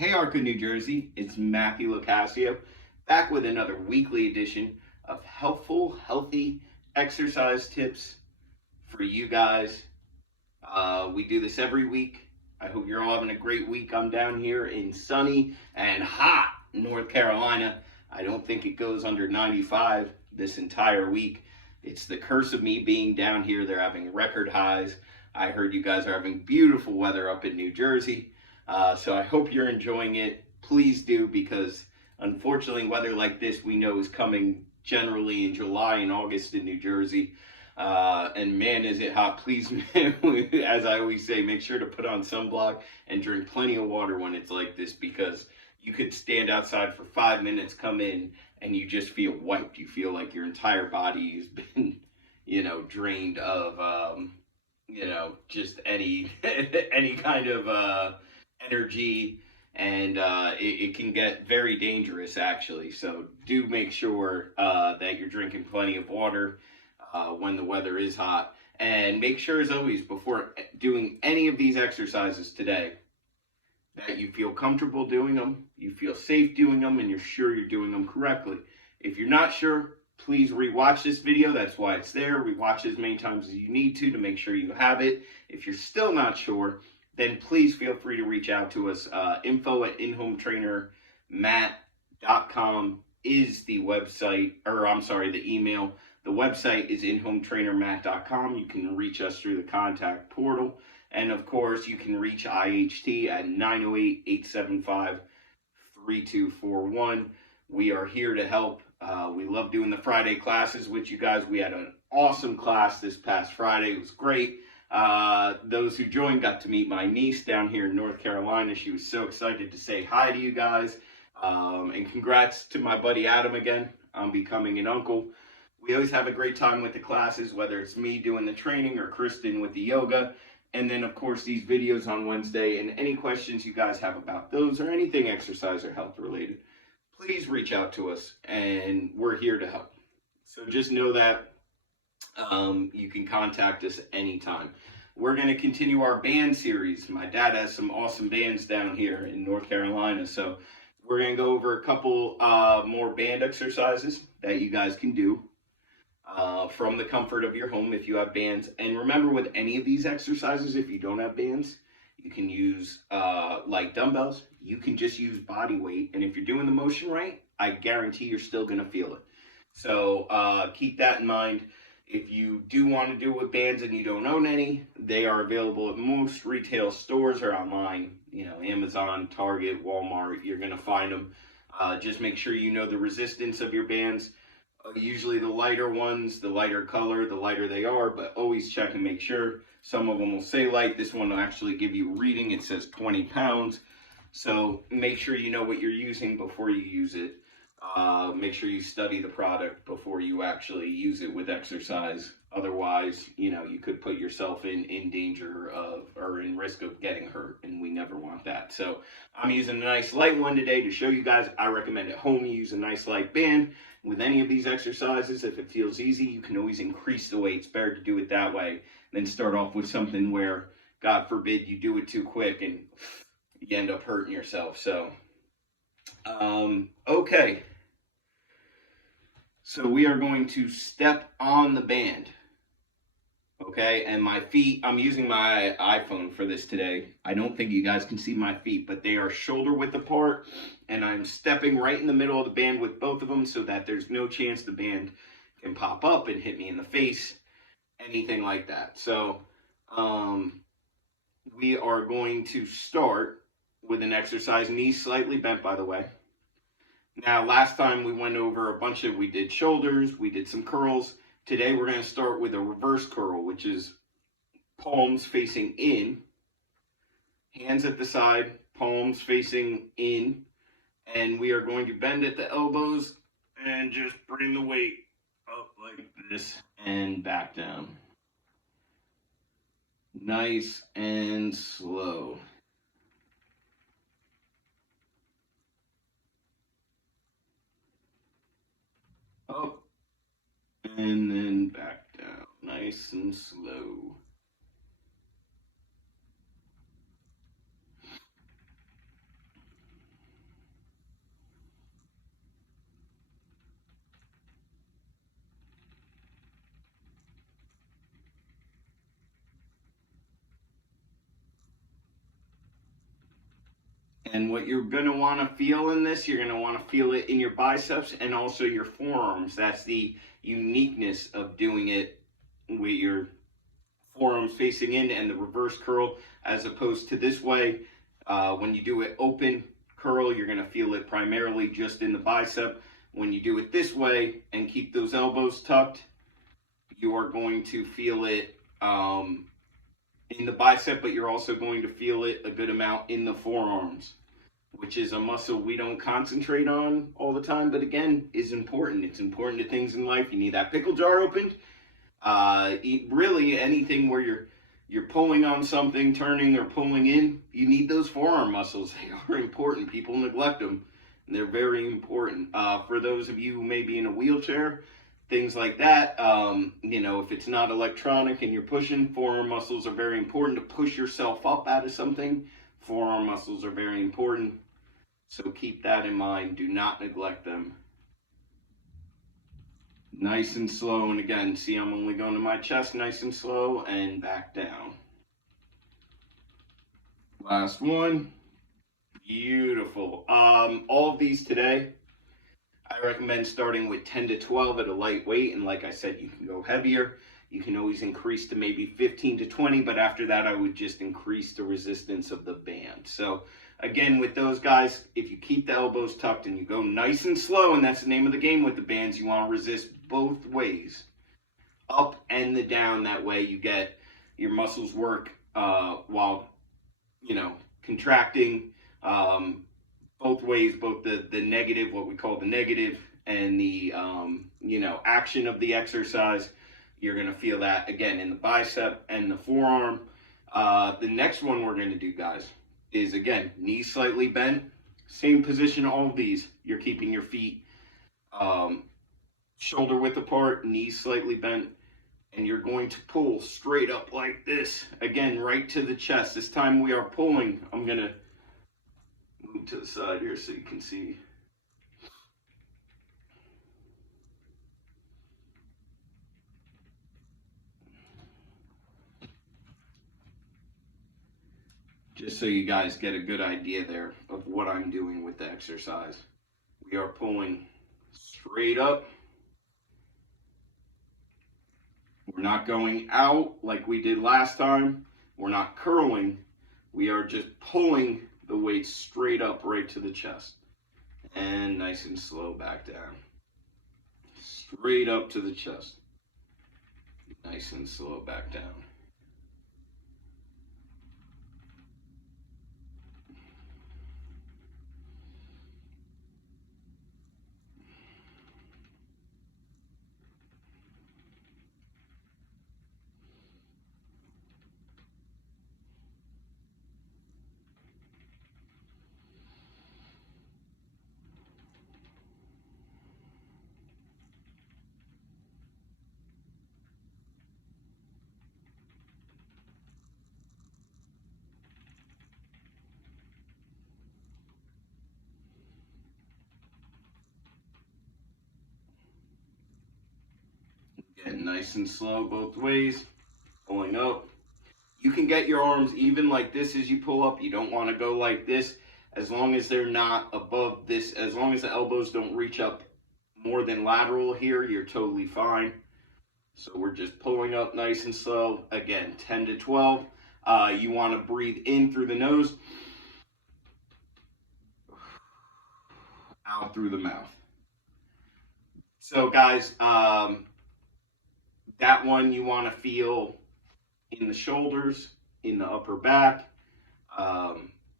Hey Arca, New Jersey, it's Matthew Locascio, back with another weekly edition of helpful, healthy exercise tips for you guys. We do this every week. I hope you're all having a great week. I'm down here in sunny and hot North Carolina. I don't think it goes under 95 this entire week. It's the curse of me being down here. They're having record highs. I heard you guys are having beautiful weather up in New Jersey. So I hope you're enjoying it. Please do, because unfortunately weather like this we know is coming generally in July and August in New Jersey. And man, is it hot. Please, as I always say, make sure to put on sunblock and drink plenty of water when it's like this, because you could stand outside for 5 minutes, come in, and you just feel wiped. You feel like your entire body has been, drained of, just any kind of energy, and it can get very dangerous, actually. So do make sure that you're drinking plenty of water when the weather is hot. And make sure, as always, before doing any of these exercises today, that you feel comfortable doing them, you feel safe doing them, and you're sure you're doing them correctly. If you're not sure, please rewatch this video. That's why it's there. Rewatch as many times as you need to make sure you have it. If you're still not sure, then please feel free to reach out to us. info@inhometrainermatt.com is the website, or I'm sorry, the email. The website is inhometrainermatt.com. You can reach us through the contact portal. And of course, you can reach IHT at 908-875-3241. We are here to help. We love doing the Friday classes with you guys. We had an awesome class this past Friday. It was great. Those who joined got to meet my niece down here in North Carolina. She was so excited to say hi to you guys. And congrats to my buddy Adam again on becoming an uncle. We always have a great time with the classes, whether it's me doing the training or Kristen with the yoga. And then, of course, these videos on Wednesday. And any questions you guys have about those or anything exercise or health related, please reach out to us, and we're here to help. So just know that you can contact us anytime. We're going to continue our band series. My dad has some awesome bands down here in North Carolina. So we're going to go over a couple more band exercises that you guys can do from the comfort of your home if you have bands. And remember, with any of these exercises, if you don't have bands, you can use like dumbbells. You can just use body weight. And if you're doing the motion right, I guarantee you're still going to feel it. So keep that in mind. If you do want to do it with bands and you don't own any, they are available at most retail stores or online. Amazon, Target, Walmart, you're going to find them. Just make sure you know the resistance of your bands. Usually the lighter ones, the lighter color, the lighter they are, but always check and make sure. Some of them will say light. This one will actually give you a reading. It says 20 pounds. So make sure you know what you're using before you use it. Make sure you study the product before you actually use it with exercise. Otherwise, you could put yourself in danger of, or in risk of getting hurt, and we never want that. So I'm using a nice light one today to show you guys. I recommend at home you use a nice light band with any of these exercises. If it feels easy, you can always increase the weight. It's better to do it that way than start off with something where, God forbid, you do it too quick and you end up hurting yourself. So, okay. So we are going to step on the band. Okay, and my feet, I'm using my iPhone for this today. I don't think you guys can see my feet, but they are shoulder width apart, and I'm stepping right in the middle of the band with both of them so that there's no chance the band can pop up and hit me in the face, anything like that. So we are going to start with an exercise, knees slightly bent, by the way. Now, last time we went over we did shoulders, we did some curls. Today we're going to start with a reverse curl, which is palms facing in, hands at the side, palms facing in, and we are going to bend at the elbows and just bring the weight up like this and back down. Nice and slow. Up and then back down, nice and slow. And what you're going to want to feel in this, you're going to want to feel it in your biceps and also your forearms. That's the uniqueness of doing it with your forearms facing in and the reverse curl, as opposed to this way. When you do it open curl, you're going to feel it primarily just in the bicep. When you do it this way and keep those elbows tucked, you are going to feel it in the bicep, but you're also going to feel it a good amount in the forearms, which is a muscle we don't concentrate on all the time, but again, is important. It's important to things in life. You need that pickle jar opened. Really anything where you're pulling on something, turning or pulling in, you need those forearm muscles. They are important. People neglect them, and they're very important. For those of you who may be in a wheelchair, things like that, if it's not electronic and you're pushing, forearm muscles are very important to push yourself up out of something. Forearm muscles are very important, so keep that in mind. Do not neglect them. Nice and slow, and again, see, I'm only going to my chest, nice and slow, and back down. Last one. Beautiful. All of these today, I recommend starting with 10 to 12 at a light weight, and like I said, you can go heavier. You can always increase to maybe 15 to 20, but after that, I would just increase the resistance of the band. So again, with those guys, if you keep the elbows tucked and you go nice and slow, and that's the name of the game with the bands, you want to resist both ways, up and the down. That way you get your muscles work while, contracting both ways, both the negative, what we call the negative, and the, action of the exercise. You're going to feel that again in the bicep and the forearm. The next one we're going to do, guys, is again, knees slightly bent. Same position, all of these. You're keeping your feet shoulder width apart, knees slightly bent, and you're going to pull straight up like this. Again, right to the chest. This time we are pulling. I'm going to move to the side here so you can see. Just so you guys get a good idea there of what I'm doing with the exercise. We are pulling straight up. We're not going out like we did last time. We're not curling. We are just pulling the weight straight up right to the chest. And nice and slow back down. Straight up to the chest. Nice and slow back down. Again, nice and slow both ways, pulling up. You can get your arms even like this as you pull up. You don't want to go like this. As long as they're not above this, as long as the elbows don't reach up more than lateral here, you're totally fine. So we're just pulling up nice and slow. Again, 10 to 12. You want to breathe in through the nose, out through the mouth. So guys, that one you want to feel in the shoulders, in the upper back.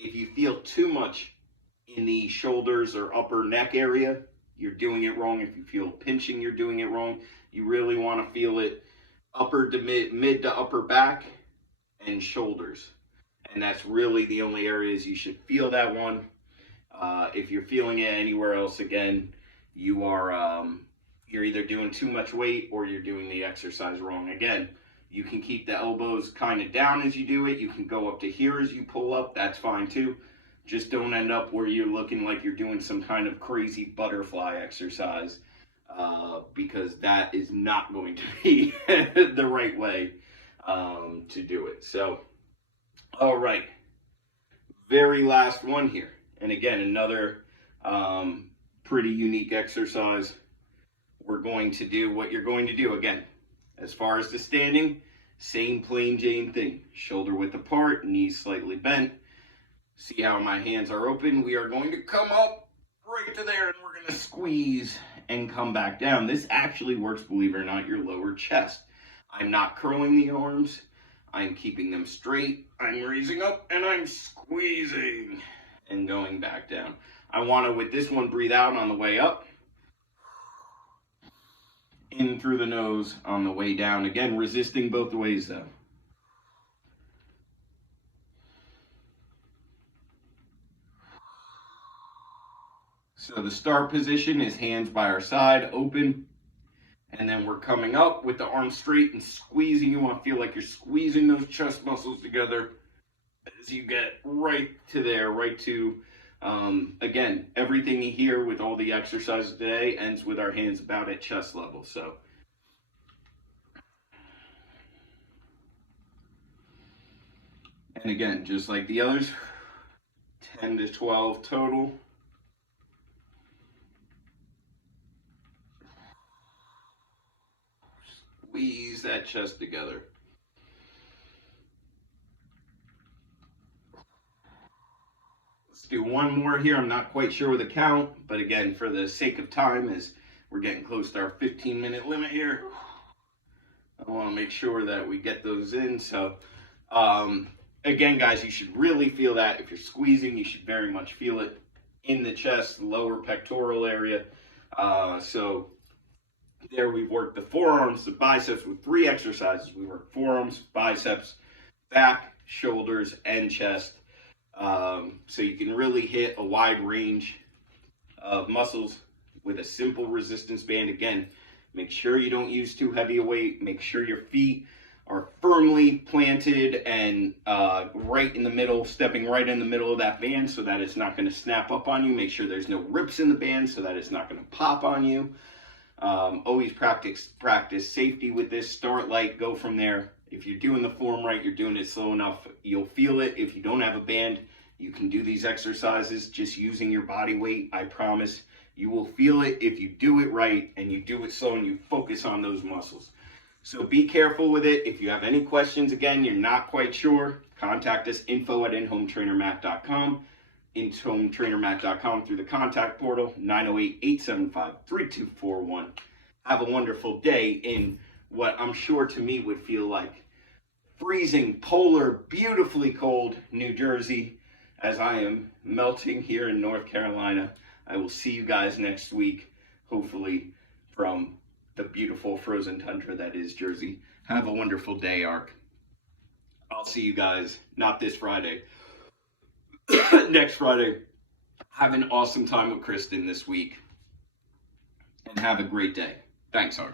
If you feel too much in the shoulders or upper neck area, you're doing it wrong. If you feel pinching, you're doing it wrong. You really want to feel it upper to mid to upper back and shoulders. And that's really the only areas you should feel that one. If you're feeling it anywhere else, again, you are you're either doing too much weight or you're doing the exercise wrong. Again, you can keep the elbows kind of down as you do it. You can go up to here as you pull up. That's fine too. Just don't end up where you're looking like you're doing some kind of crazy butterfly exercise, because that is not going to be the right way to do it. So, all right. Very last one here. And again, another pretty unique exercise. We're going to do what you're going to do. Again, as far as the standing, same plain Jane thing. Shoulder width apart, knees slightly bent. See how my hands are open? We are going to come up right to there, and we're going to squeeze and come back down. This actually works, believe it or not, your lower chest. I'm not curling the arms. I'm keeping them straight. I'm raising up, and I'm squeezing and going back down. I want to, with this one, breathe out on the way up. In through the nose on the way down. Again, resisting both ways, though. So the start position is hands by our side, open. And then we're coming up with the arms straight and squeezing. You want to feel like you're squeezing those chest muscles together as you get right to there, right to, again, everything you hear with all the exercises today ends with our hands about at chest level. So, and again, just like the others, 10 to 12 total. Squeeze that chest together. Let's do one more here. I'm not quite sure with the count, but again, for the sake of time, as we're getting close to our 15-minute limit here, I want to make sure that we get those in. So, again, guys, you should really feel that. If you're squeezing, you should very much feel it in the chest, lower pectoral area. So there we've worked the forearms, the biceps with 3 exercises. We work forearms, biceps, back, shoulders, and chest. So you can really hit a wide range of muscles with a simple resistance band. Again, make sure you don't use too heavy a weight. Make sure your feet are firmly planted and right in the middle, stepping right in the middle of that band so that it's not going to snap up on you. Make sure there's no rips in the band so that it's not going to pop on you. Always practice safety with this. Start light, go from there. If you're doing the form right, you're doing it slow enough, you'll feel it. If you don't have a band, you can do these exercises just using your body weight. I promise you will feel it if you do it right and you do it slow and you focus on those muscles. So be careful with it. If you have any questions, again, you're not quite sure, contact us, info@inhometrainermatt.com, inhometrainermatt.com through the contact portal, 908-875-3241. Have a wonderful day in what I'm sure to me would feel like freezing, polar, beautifully cold New Jersey, as I am melting here in North Carolina. I will see you guys next week, hopefully from the beautiful frozen tundra that is Jersey. Have a wonderful day, ARC. I'll see you guys, not this Friday, next Friday. Have an awesome time with Kristen this week, and have a great day. Thanks, ARC.